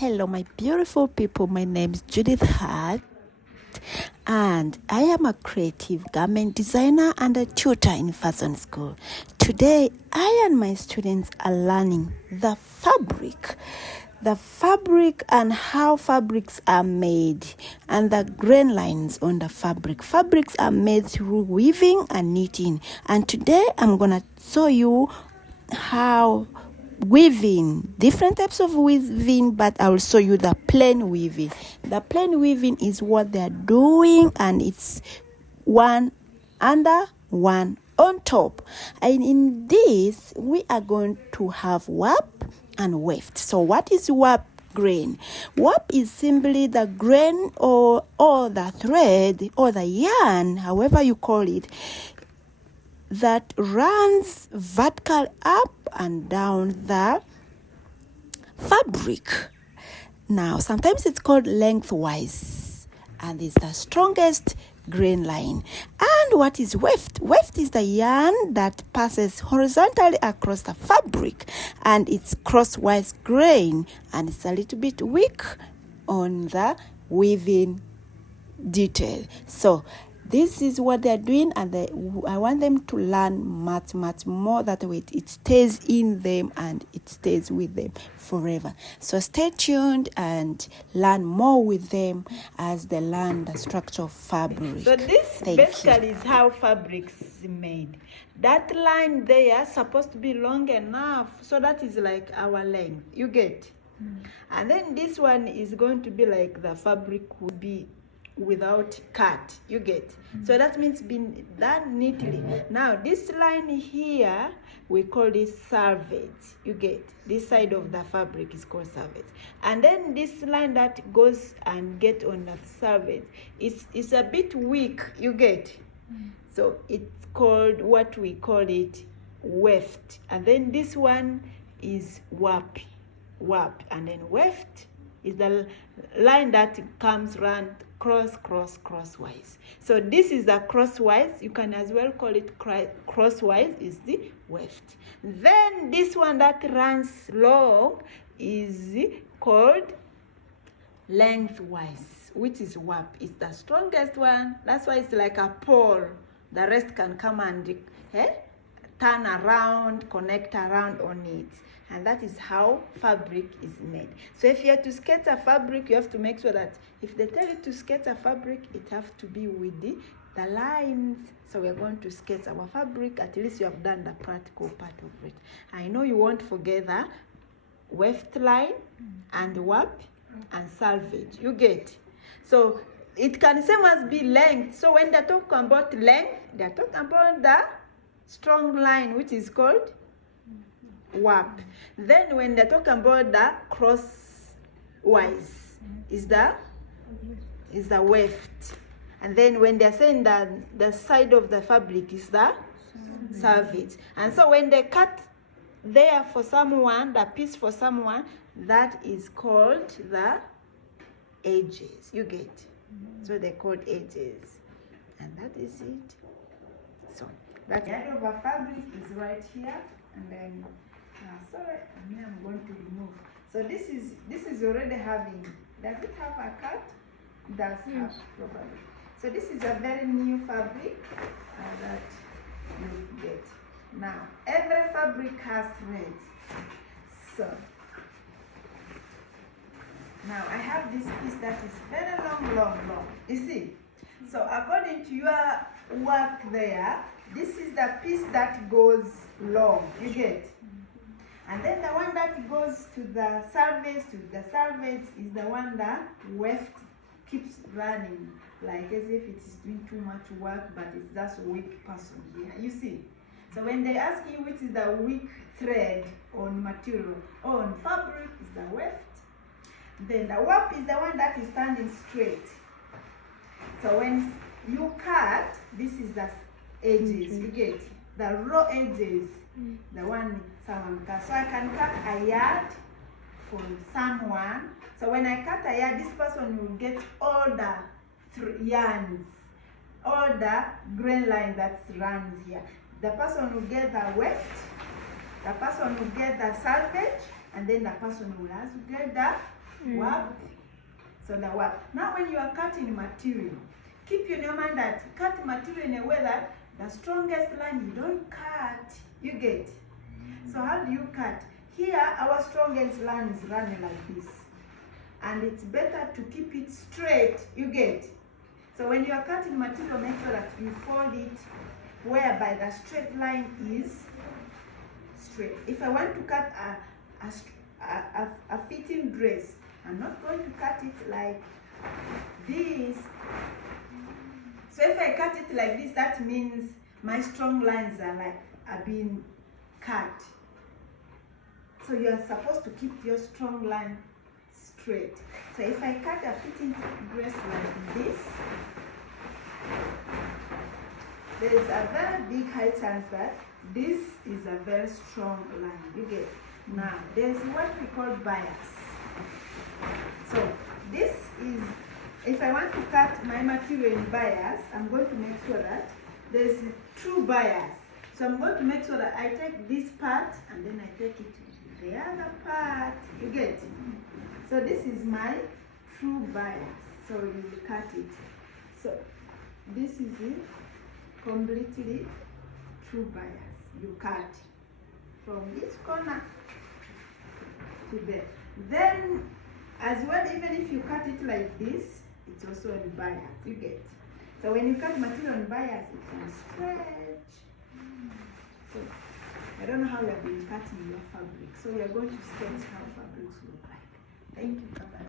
Hello, my beautiful people. My name is TRU-HART, and I am a creative garment designer and a tutor in fashion school. Today, I and my students are learning the fabric and how fabrics are made, and the grain lines on the fabric. Fabrics are made through weaving and knitting, and today I'm gonna show you how weaving, different types of weaving, but I will show you the plain weaving. The plain weaving is what they're doing, and it's one under, one on top. And in this, we are going to have warp and weft. So what is warp grain? Warp is simply the grain or the thread or the yarn, however you call it, that runs vertical up and down the fabric. Now, sometimes it's called lengthwise, and it's the strongest grain line. And what is weft? Weft is the yarn that passes horizontally across the fabric, and it's crosswise grain, and it's a little bit weak on the weaving detail. So this is what they're doing, and I want them to learn much more. That way it stays in them and it stays with them forever. So stay tuned and learn more with them as they learn the structure of fabric. So this basically is how fabrics is made. That line there is supposed to be long enough, so that is like our length, you get? And then this one is going to be like the fabric would be without cut, you get? So that means being done neatly. Now this line here, we call this selvedge, you get? This side of the fabric is called selvedge. And then this line that goes and get on the selvedge is a bit weak, you get? So it's called, what we call it, weft. And then this one is warp, and then weft is the line that comes round crosswise. So this is the crosswise. You can as well call it crosswise, is the weft. Then this one that runs long is called lengthwise, which is warp. It's the strongest one. That's why it's like a pole. The rest can come and turn around, connect around on it. And that is how fabric is made. So if you have to sketch a fabric, you have to make sure that if they tell you to sketch a fabric, it has to be with the lines. So we're going to sketch our fabric. At least you have done the practical part of it. I know you won't forget the weft line and warp and selvedge. You get? So it can same as be length. So when they're talking about length, they're talking about the strong line, which is called warp. Then when they're talking about the crosswise, is the weft. And then when they're saying that the side of the fabric is the selvedge. And so when they cut there for someone, the piece for someone, that is called the edges. You get? So they're called edges. And that is it. So that the end of a fabric is right here, and then sorry, and then I'm going to remove. So this is already having, does it have a cut? It does have, probably. So this is a very new fabric that you get. Now, every fabric has threads. So now I have this piece that is very long. You see? So according to your work there, this is the piece that goes long. You get? And then the one that goes to the selvedge is the one that weft keeps running, like as if it is doing too much work, but it's just a weak person here. You see? So when they ask you which is the weak thread on material, on fabric is the weft. Then the warp is the one that is standing straight. So when you cut, this is the edges, you get? The raw edges, the one someone cuts. So I can cut a yard for someone. So when I cut a yard, this person will get all the yarns, all the grain line that runs here. The person will get the weft, the person will get the selvedge, and then the person will also get the weft. So the weft. Now when you are cutting material, keep in your mind that cut material in a way that the strongest line you don't cut, you get. So how do you cut? Here our strongest line is running like this. And it's better to keep it straight, you get. So when you are cutting material, make sure that you fold it whereby the straight line is straight. If I want to cut a fitting dress, I'm not going to cut it like this. So if I cut it like this, that means my strong lines are being cut. So you are supposed to keep your strong line straight. So if I cut a fitting dress like this, there is a very big high chance that this is a very strong line. You get. Now there's what we call bias. So this is, if I want to cut my material in bias, I'm going to make sure that there's true bias. So I'm going to make sure that I take this part and then I take it to the other part. You get. So this is my true bias. So you will cut it. So this is it, completely true bias. You cut from this corner to there. Then as well, even if you cut it like this, it's also in bias. You get. So when you cut material in bias, it can stretch. So I don't know how you have been cutting your fabric. So we are going to sketch how fabrics look like. Thank you. Bye-bye.